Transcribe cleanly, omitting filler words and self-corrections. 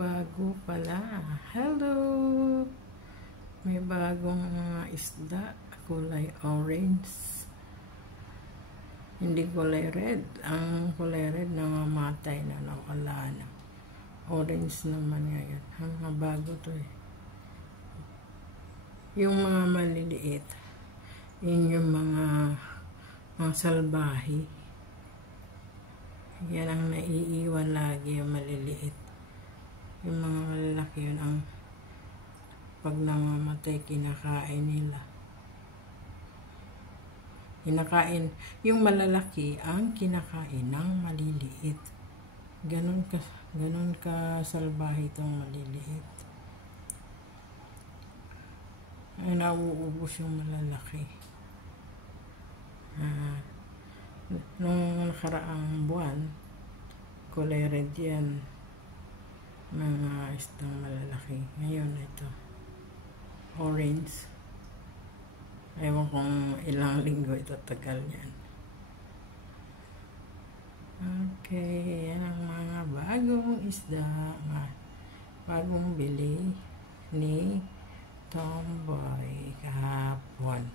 bago pala. Hello! May bagong isda. Kulay orange. Hindi kulay red. Ang kulay red nangamatay na, nawala na. Orange naman ngayon. Mga bago to eh. Yung mga maliliit. Yun yung mga salbahe. Yan ang naiiwan lagi, yung maliliit. Yung mga malalaki yun ang pag namamatay kinakain nila. Yung malalaki ang kinakain ng maliliit. Ganun ka salbahe itong maliliit. Ay nauubos yung malalaki. Nung nakaraang buwan, kulay red yan. Mga isdang malalaki. Ngayon ito, orange. Ewan kung ilang linggo ito tagal yan. Okay, yan ang mga bagong isda. Bagong bili ni Tomboy kahapon.